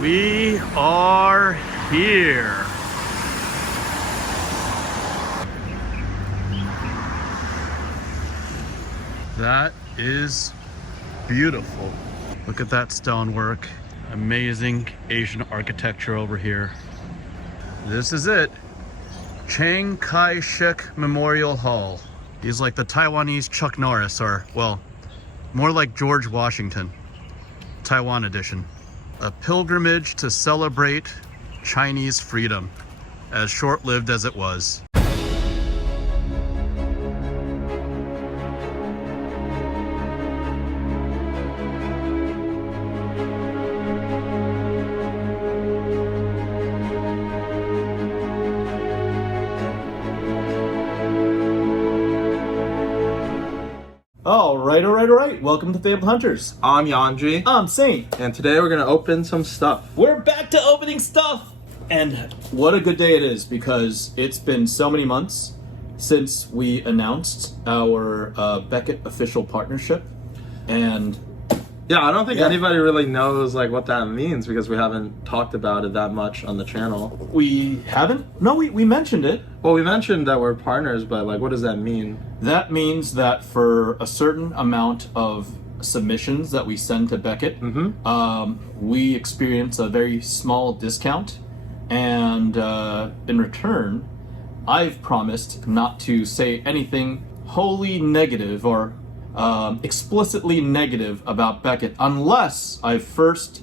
We are here. That is beautiful. Look at that stonework. Amazing Asian architecture over here. This is it. Chiang Kai-shek Memorial Hall. He's like the Taiwanese Chuck Norris, or, well, more like George Washington. Taiwan edition. A pilgrimage to celebrate Chinese freedom, as short-lived as it was. All right. Welcome to FaBled Hunters. I'm Yuanji. I'm Saint. And today we're going to open some stuff. We're back to opening stuff! And what a good day it is, because it's been so many months since we announced our Beckett official partnership. And yeah, I don't think anybody really knows like what that means, because we haven't talked about it that much on the channel. we haven't? No, we mentioned it. Well, we mentioned that we're partners, but like what does that mean? That means that for a certain amount of submissions that we send to Beckett, we experience a very small discount. And in return, I've promised not to say anything wholly negative or explicitly negative about Beckett unless I've first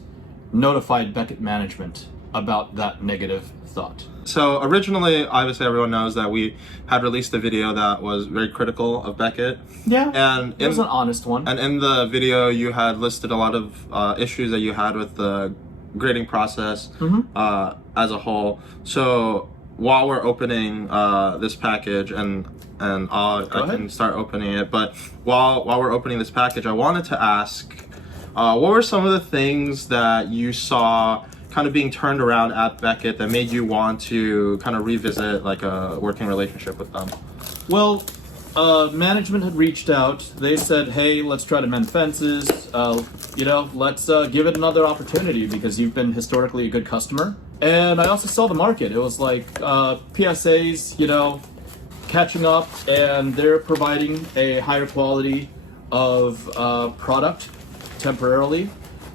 notified Beckett management about that negative thought. So originally, obviously everyone knows that we had released a video that was very critical of Beckett. Yeah, and it was an honest one. And in the video, you had listed a lot of issues that you had with the grading process as a whole. So while we're opening this package, and I can start opening it, but while we're opening this package, I wanted to ask, what were some of the things that you saw kind of being turned around at Beckett that made you want to kind of revisit like a working relationship with them? Well, management had reached out. They said, hey, let's try to mend fences. Let's give it another opportunity because you've been historically a good customer. And I also saw the market. It was like PSAs, catching up, and they're providing a higher quality of product temporarily.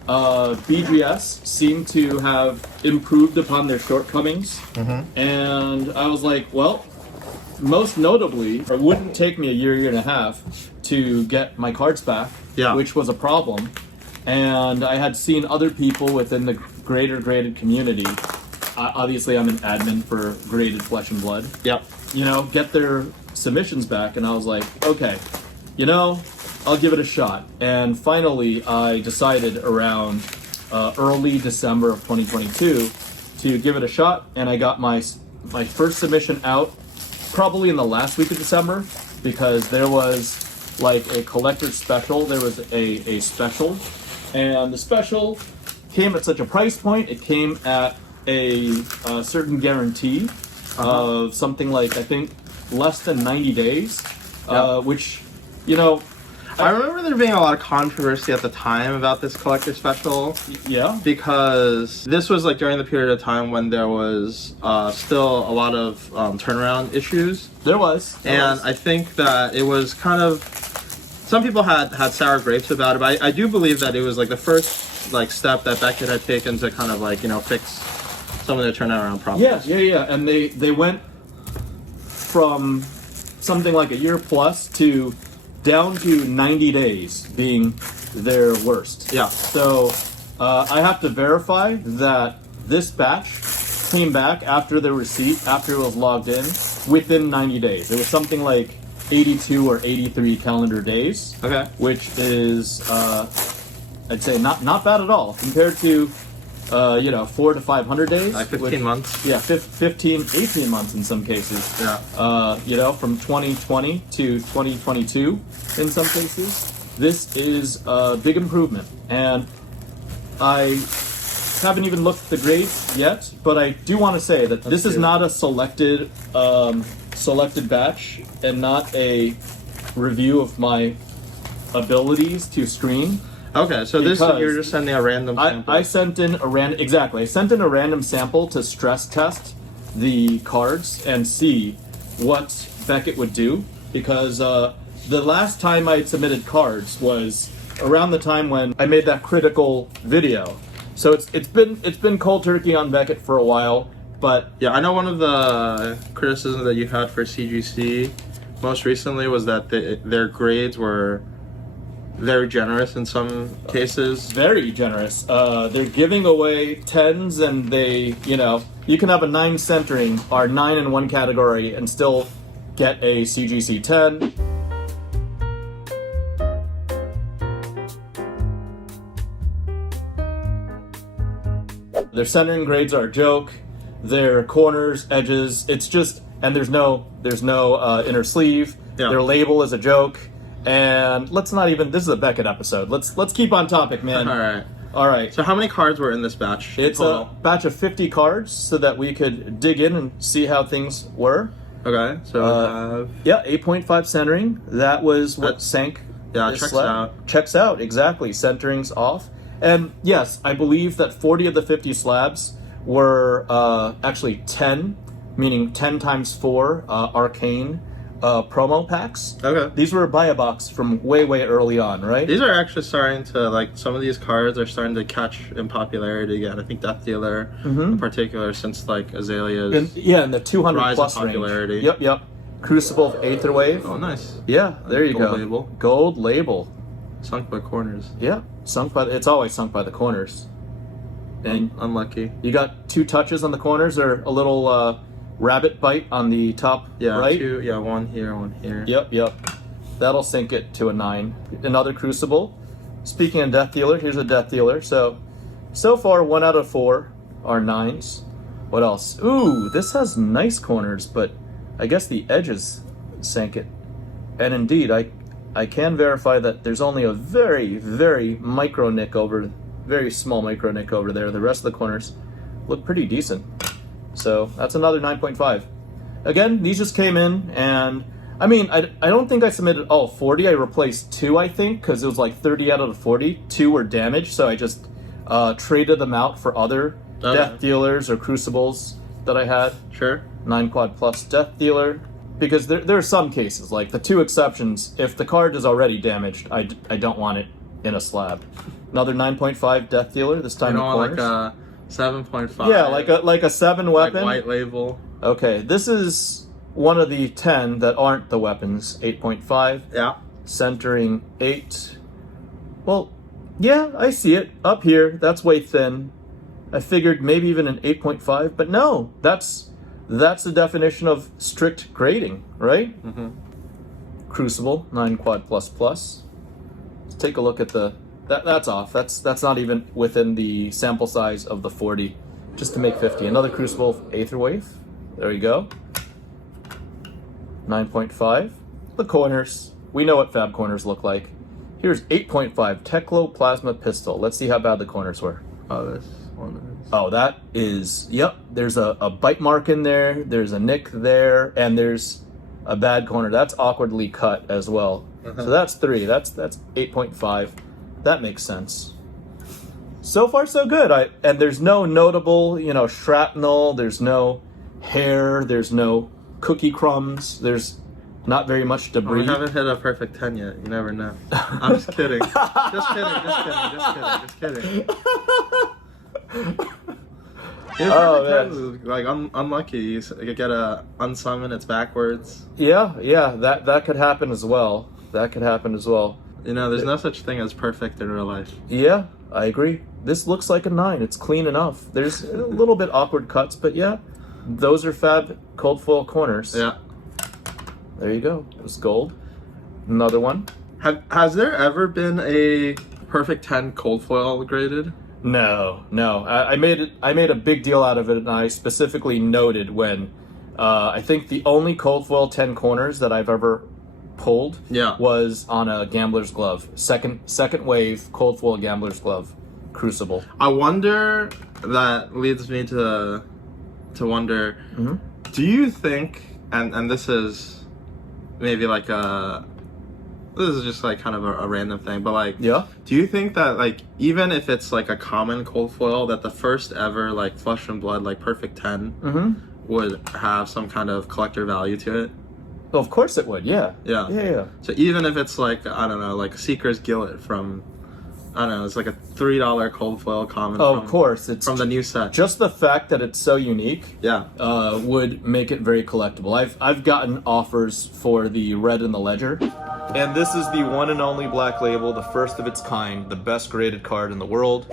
BGS seemed to have improved upon their shortcomings. And I was like, well, most notably, it wouldn't take me a year and a half to get my cards back, which was a problem. And I had seen other people within the greater graded community. Obviously, I'm an admin for graded Flesh and Blood. Get their submissions back, and I was like, okay, I'll give it a shot. And finally, I decided around early December of 2022 to give it a shot, and I got my first submission out probably in the last week of December, because there was like a collector's special. There was a special, and the special came at such a price point. It came at a certain guarantee of something like, I think, less than 90 days, which, I remember there being a lot of controversy at the time about this collector special. Yeah. Because this was like during the period of time when there was still a lot of turnaround issues. There was. I think that it was kind of, some people had sour grapes about it, but I do believe that it was like the first like step that Beckett had taken to kind of like, fix some of their turnaround problems. Yeah. And they went from something like a year plus to down to 90 days being their worst. Yeah. So I have to verify that this batch came back after the receipt, after it was logged in, within 90 days. It was something like 82 or 83 calendar days. Okay. Which is, I'd say not bad at all compared to 400 to 500 days. Like 15 months. Yeah, 15, 18 months in some cases. Yeah. From 2020 to 2022 in some cases. This is a big improvement. And I haven't even looked at the grades yet, but I do want to say that this is not a selected batch and not a review of my abilities to screen. Okay, so this Because you're just sending a random sample. I sent in a I sent in a random sample to stress test the cards and see what Beckett would do, because the last time I had submitted cards was around the time when I made that critical video. So it's been cold turkey on Beckett for a while, but Yeah, I know one of the criticisms that you had for CGC most recently was that their grades were very generous in some cases. very generous. They're giving away 10s, and you can have a 9 centering or 9 in one category and still get a CGC 10. Their centering grades are a joke. Their corners, edges, it's just, and there's no inner sleeve. Yeah. Their label is a joke. And let's not even. This is a Beckett episode. Let's keep on topic, man. All right. So how many cards were in this batch? It's total? a batch of 50 cards, so that we could dig in and see how things were. Okay, so Yeah, 8.5 centering. That was what That- sank. yeah, this checks slab. out. Checks out, exactly. Centering's off. And yes, I believe that 40 of the 50 slabs were actually 10, meaning 10 times 4 arcane promo packs. Okay. These were buy a box from way early on, right? These are actually starting to, some of these cards are starting to catch in popularity again. I think Death Dealer in particular, since Azalea's in the 200 rise plus in popularity. range. Yep. Crucible of Aether Wave. Oh, nice. Yeah, there you Gold go. label. Gold label. Sunk by corners. Yeah, it's always sunk by the corners. And Unlucky. you got 2 touches on the corners, or a little rabbit bite on the top Yeah, right. 2. Yeah, 1 here, 1 here. Yep. That'll sink it to a 9. Another Crucible. Speaking of Death Dealer, here's a Death Dealer. So far, 1 out of 4 are 9s. What else? Ooh, this has nice corners, but I guess the edges sank it. And indeed, I can verify that there's only a very micro nick very small micro nick over there. The rest of the corners look pretty decent. So that's another 9.5. Again, these just came in, and I mean, I don't think I submitted all 40. I replaced 2, I think, because it was 30 out of the 40. 2 were damaged, so I just traded them out for other Death Dealers or Crucibles that I had. Sure. 9 quad plus Death Dealer. Because there are some cases, like the 2 exceptions, if the card is already damaged, I don't want it in a slab. Another 9.5 Death Dealer, this time in corners. A 7.5. Yeah, like a 7 weapon. White label. Okay, this is one of the 10 that aren't the weapons. 8.5. Yeah. Centering 8. Well, yeah, I see it. Up here, that's way thin. I figured maybe even an 8.5, but no, that's the definition of strict grading, right? Mm-hmm. Crucible, 9 quad plus plus. Let's take a look at that's off. That's not even within the sample size of the 40, just to make 50. Another Crucible Aether Wave. There you go. 9.5. The corners. We know what Fab corners look like. Here's 8.5 Teclo Plasma Pistol. Let's see how bad the corners were. Oh, this one is. Oh, that is, yep. There's a bite mark in there. There's a nick there, and there's a bad corner. That's awkwardly cut as well. So that's 3. That's 8.5. That makes sense. So far, so good. And there's no notable, shrapnel. There's no hair. There's no cookie crumbs. There's not very much debris. We haven't hit a perfect 10 yet. You never know. I'm just kidding. Just kidding. Oh, man. Unlucky. You get a unsummon, it's backwards. Yeah, that could happen as well. There's no such thing as perfect in real life. Yeah, I agree. This looks like a 9. It's clean enough. There's a little bit awkward cuts, but yeah, those are Fab cold foil corners. Yeah. There you go. It was gold. Another one. Has there ever been a perfect 10 cold foil graded? No. I made a big deal out of it, and I specifically noted when I think the only cold foil 10 corners that I've ever pulled was on a Gambler's Glove. Second wave cold foil Gambler's Glove Crucible. I wonder, that leads me to wonder, do you think, and this is maybe like a this is just like kind of a random thing, but like, Yeah. do you think that like even if it's like a common cold foil, that the first ever like Flesh and Blood like Perfect 10 would have some kind of collector value to it? Well, of course it would. Yeah. Yeah. Yeah. So even if it's like, I don't know, like Seeker's Gillet from, I don't know, it's like a $3 cold foil common. Oh, of course, it's from the new set. Just the fact that it's so unique, Yeah. would make it very collectible. I've gotten offers for the Red in the Ledger, and this is the one and only Black Label, the first of its kind, the best graded card in the world.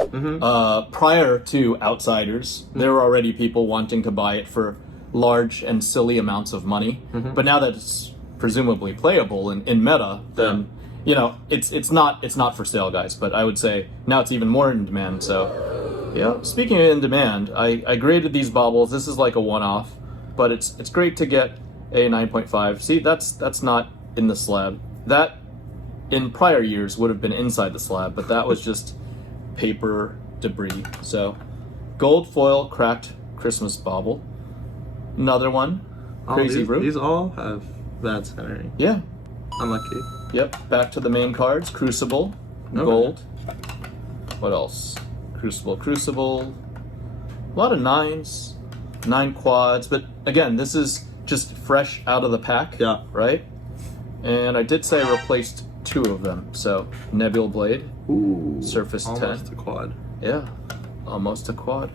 Prior to Outsiders, there were already people wanting to buy it for large and silly amounts of money, but now that it's presumably playable in meta, then you know it's not for sale, guys. But I would say now it's even more in demand. So yeah, speaking of in demand, I graded these baubles. This is like a one-off, but it's great to get a 9.5. See, that's not in the slab. That in prior years would have been inside the slab, but that was just paper debris. So gold foil cracked Christmas bauble. Another one. Crazy Root. These all have bad centering. Yeah. Unlucky. Yep. Back to the main cards. Crucible. Gold. What else? Crucible. A lot of 9s. 9 quads. But again, this is just fresh out of the pack. Yeah. Right? And I did say I replaced 2 of them. So, Nebula Blade. Ooh. Surface 10. Almost a quad. Yeah. Almost a quad.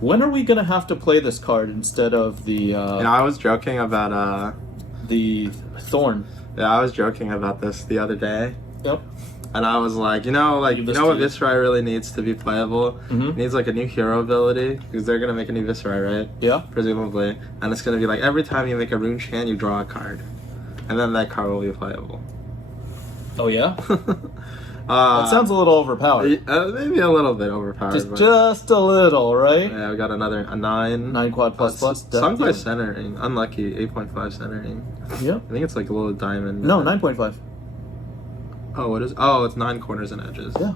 When are we gonna have to play this card instead of the I was joking about the Thorn? Yeah, I was joking about this the other day. Yep. And I was like, you know what Viscerai really needs to be playable? It needs like a new hero ability, because they're gonna make a new Viscerai, right? Yeah. Presumably. And it's gonna be like every time you make a rune chant, you draw a card. And then that card will be playable. Oh yeah? That sounds a little overpowered. Maybe a little bit overpowered. Just a little, right? Yeah, we got a 9. 9 quad plus. Sunk by centering. Unlucky. 8.5 centering. Yep. I think it's like a little diamond. No, 9.5. Oh, what is? Oh, it's 9 corners and edges. Yeah.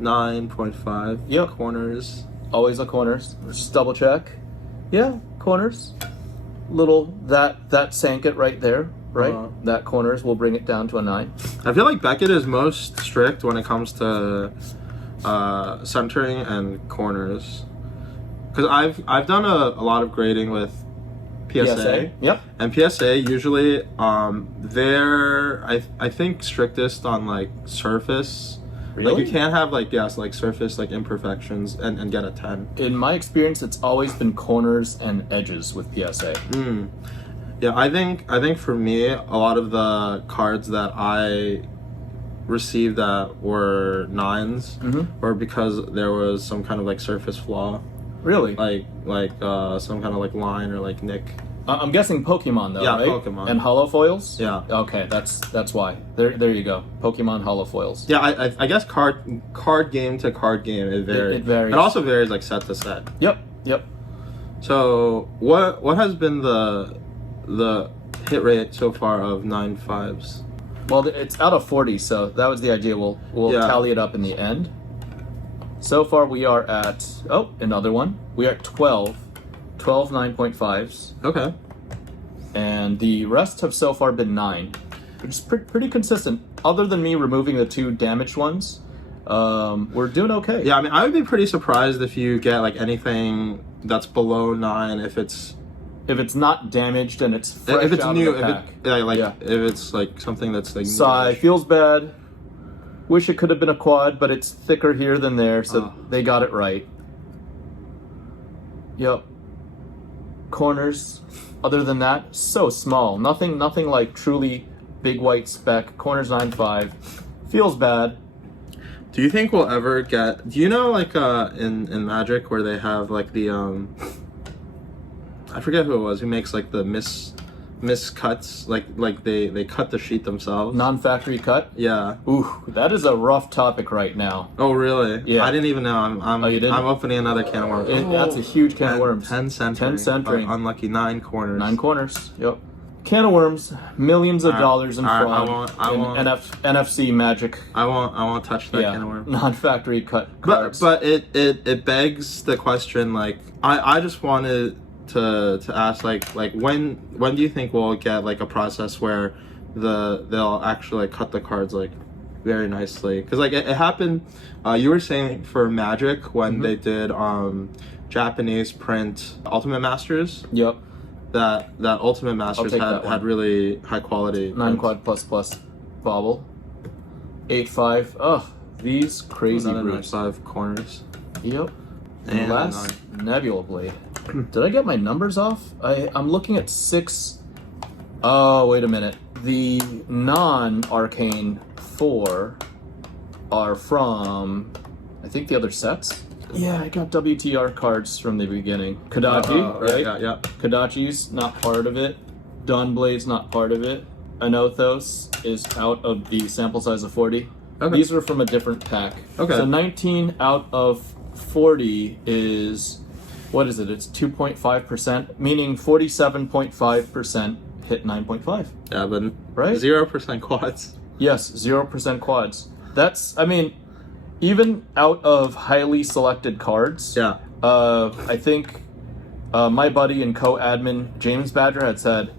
9.5. Yep. Corners. Always a corners. Just double check. Yeah, corners. Little that sank it right there. Right? That corners will bring it down to a 9. I feel like Beckett is most strict when it comes to centering and corners. Because I've done a lot of grading with PSA. Yep. And PSA usually they're I think strictest on like surface. Really? Like you can't have like like surface like imperfections and get a 10. In my experience, it's always been corners and edges with PSA. Yeah, I think for me, a lot of the cards that I received that were 9s were because there was some kind of like surface flaw. Really? Like some kind of like line or like nick. I'm guessing Pokemon though, right? Yeah, Pokemon. And holo foils? Yeah. Okay, that's why. There you go. Pokemon holo foils. Yeah, I guess card game to card game it varies. It varies. It also varies like set to set. Yep. So what has been the hit rate so far of 9.5s? Well, it's out of 40, so that was the idea. We'll tally it up in the end. So far we are at another one. We are at 12 9.5s. Okay. And the rest have so far been 9, which is pretty consistent. Other than me removing the 2 damaged ones, we're doing okay. Yeah, I mean, I would be pretty surprised if you get like anything that's below 9 if it's not damaged and it's fresh if it's out new, of the pack. if it's like something that's like Sigh, feels bad. Wish it could have been a quad, but it's thicker here than there, so they got it right. Yep. Corners, other than that, so small. Nothing like truly big white speck. Corners 9.5. Feels bad. Do you think we'll ever get? Do you know like in Magic where they have like the I forget who it was who makes like the miscuts, like they cut the sheet themselves. Non-factory cut? Yeah. Ooh, that is a rough topic right now. Oh really? Yeah. I didn't even know. You didn't? I'm opening another can of worms. That's a huge can of worms. 10 centering. 10 centering. Unlucky 9 corners. 9 corners. Yep. Can of worms. Millions of dollars in fraud. I won't. NFC Magic. I won't touch that can of worms. Non-factory cut cards. But it begs the question. Like I just wanted to ask like when do you think we'll get like a process where they'll actually like cut the cards like very nicely. Because like it happened, you were saying for Magic when they did Japanese print Ultimate Masters. Yep. That Ultimate Masters had really high quality. 9 quad plus FaBled. 8.5. Ugh, these crazy brutes. 5 corners. Yep. And last Nebula Blade. Did I get my numbers off? I'm looking at 6. Oh, wait a minute. The non-arcane 4 are from, I think, the other sets. Yeah, I got WTR cards from the beginning. Kodachi, right? Yeah. Kodachi's not part of it. Dawnblade's not part of it. Anothos is out of the sample size of 40. Okay. These are from a different pack. Okay. So 19 out of 40 is, what is it? It's 2.5%, meaning 47.5% hit 9.5. Yeah, but right? 0% quads. Yes, 0% quads. That's, I mean, even out of highly selected cards, Yeah. I think my buddy and co-admin James Badger had said,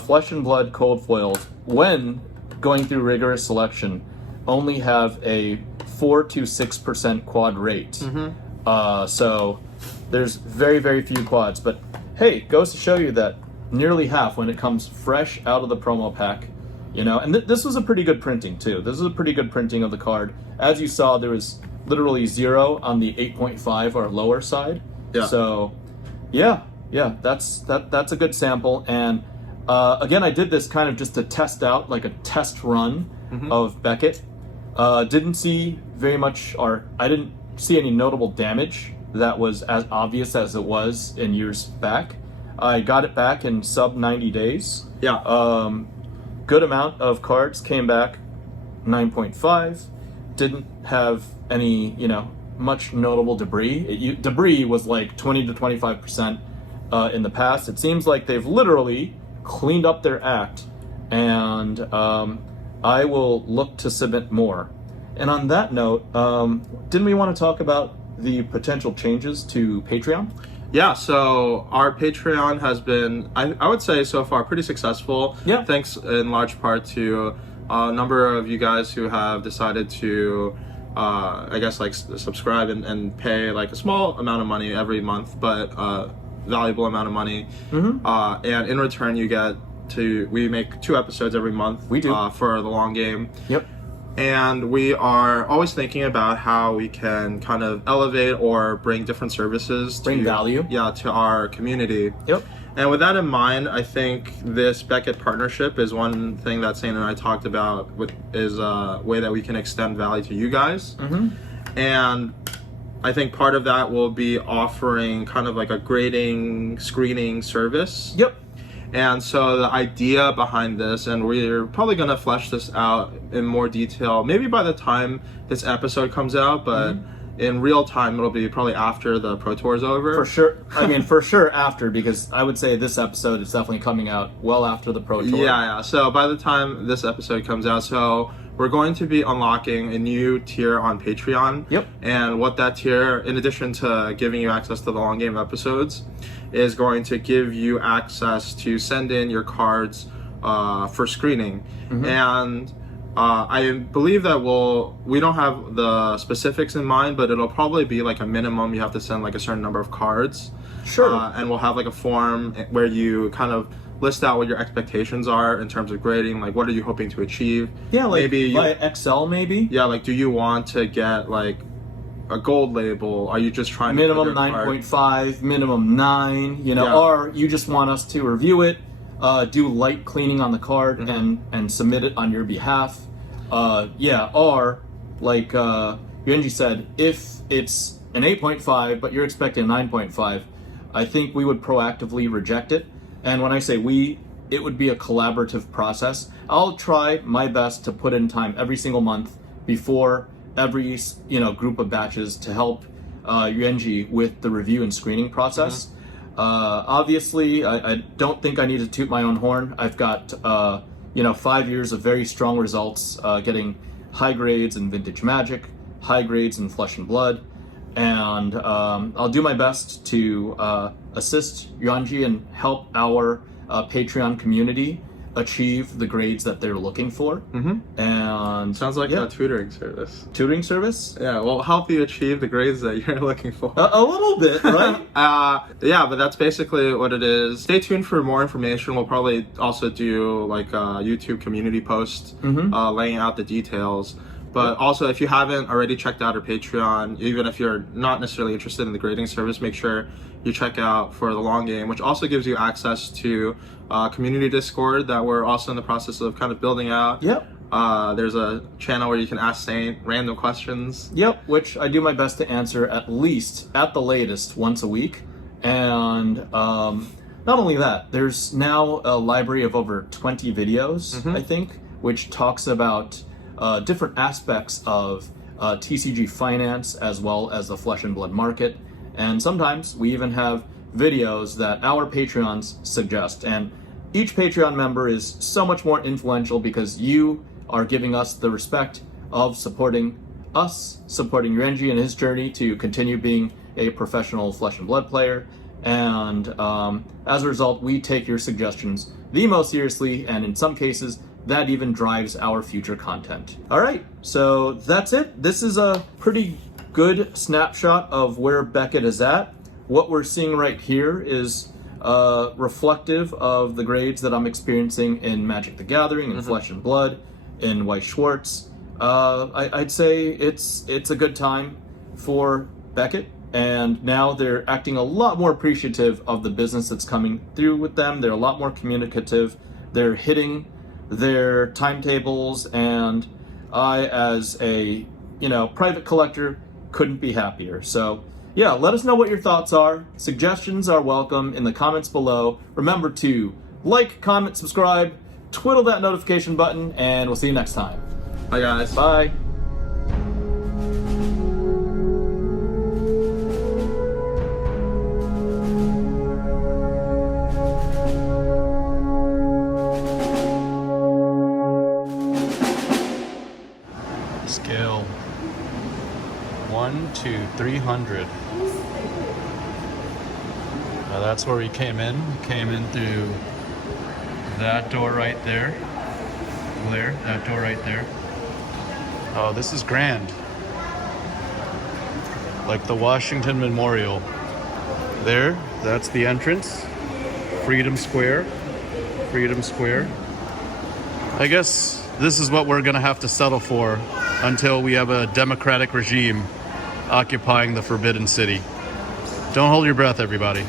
Flesh and Blood cold foils, when going through rigorous selection, only have a 4 to 6% quad rate. So there's very, very few quads. But hey, goes to show you that nearly half when it comes fresh out of the promo pack. You know, and this was a pretty good printing too. This is a pretty good printing of the card. As you saw, there was literally 0 on the 8.5 or lower side. Yeah. So, yeah, that's a good sample. And again, I did this kind of just to test out, like a test run of Beckett. Didn't see very much, or I didn't see any notable damage that was as obvious as it was in years back. I got it back in sub 90 days. Yeah. Good amount of cards came back 9.5. Didn't have any, much notable debris. Debris was like 20 to 25% in the past. It seems like they've literally cleaned up their act, and I will look to submit more. And on that note, didn't we want to talk about the potential changes to Patreon? Yeah, so our Patreon has been, I would say so far, pretty successful. Yeah. Thanks in large part to a number of you guys who have decided to, subscribe and pay like a small amount of money every month, but valuable amount of money. And in return, we make 2 episodes every month. We do. For the long game. Yep. And we are always thinking about how we can kind of elevate or bring different services Bring value. Yeah, to our community. Yep. And with that in mind, I think this Beckett partnership is one thing that Sane and I talked about is a way that we can extend value to you guys. And I think part of that will be offering kind of like a grading, screening service. Yep. And so the idea behind this, and we're probably going to flesh this out in more detail, maybe by the time this episode comes out, but in real time, it'll be probably after the Pro Tour is over. For sure. I mean, for sure after, because I would say this episode is definitely coming out well after the Pro Tour. Yeah. So by the time this episode comes out, so we're going to be unlocking a new tier on Patreon. Yep. And what that tier, in addition to giving you access to the long game episodes, is going to give you access to send in your cards for screening. And I believe that we don't have the specifics in mind, but it'll probably be like a minimum. You have to send like a certain number of cards. Sure. And we'll have like a form where you kind of list out what your expectations are in terms of grading, like what are you hoping to achieve. Yeah, like maybe by Excel maybe. Yeah, like do you want to get like a gold label? Are you just trying minimum to 9.5, minimum 9, Yeah. or you just want us to review it, do light cleaning on the card and submit it on your behalf. Or like Yuanji said, if it's an 8.5 but you're expecting a 9.5, I think we would proactively reject it. And when I say we, it would be a collaborative process. I'll try my best to put in time every single month before every group of batches to help Yuanji with the review and screening process. Obviously, I don't think I need to toot my own horn. I've got 5 years of very strong results, getting high grades in Vintage Magic, high grades in Flesh and Blood, and I'll do my best to assist Yuanji and help our Patreon community achieve the grades that they're looking for. And Sounds like yeah. a tutoring service. Tutoring service? Yeah, well, help you achieve the grades that you're looking for. A little bit, right? Yeah, but that's basically what it is. Stay tuned for more information. We'll probably also do like a YouTube community post laying out the details. But also, if you haven't already checked out our Patreon, even if you're not necessarily interested in the grading service, make sure you check out For the Long Game, which also gives you access to community Discord that we're also in the process of kind of building out. Yep. There's a channel where you can ask Saint random questions. Yep, which I do my best to answer at least, at the latest, once a week. And not only that, there's now a library of over 20 videos, I think, which talks about different aspects of TCG finance as well as the flesh and blood market. And sometimes we even have videos that our Patreons suggest. And each Patreon member is so much more influential because you are giving us the respect of supporting us, supporting Yuanji in his journey to continue being a professional flesh and blood player. And as a result, we take your suggestions the most seriously, and in some cases, that even drives our future content. All right, so that's it. This is a pretty good snapshot of where Beckett is at. What we're seeing right here is reflective of the grades that I'm experiencing in Magic the Gathering, in Flesh and Blood, in White Schwartz. I'd say it's a good time for Beckett, and now they're acting a lot more appreciative of the business that's coming through with them. They're a lot more communicative. They're hitting their timetables, and I, as a private collector, couldn't be happier. So yeah, let us know what your thoughts are. Suggestions are welcome in the comments below. Remember to like, comment, subscribe, twiddle that notification button, and we'll see you next time. Bye, guys. Bye. Scale 1 to 300. Now that's where we came in. We came in through that door right there. That door right there. Oh, this is grand. Like the Washington Memorial. There, that's the entrance. Freedom Square. Freedom Square. I guess this is what we're gonna have to settle for until we have a democratic regime occupying the Forbidden City. Don't hold your breath, everybody.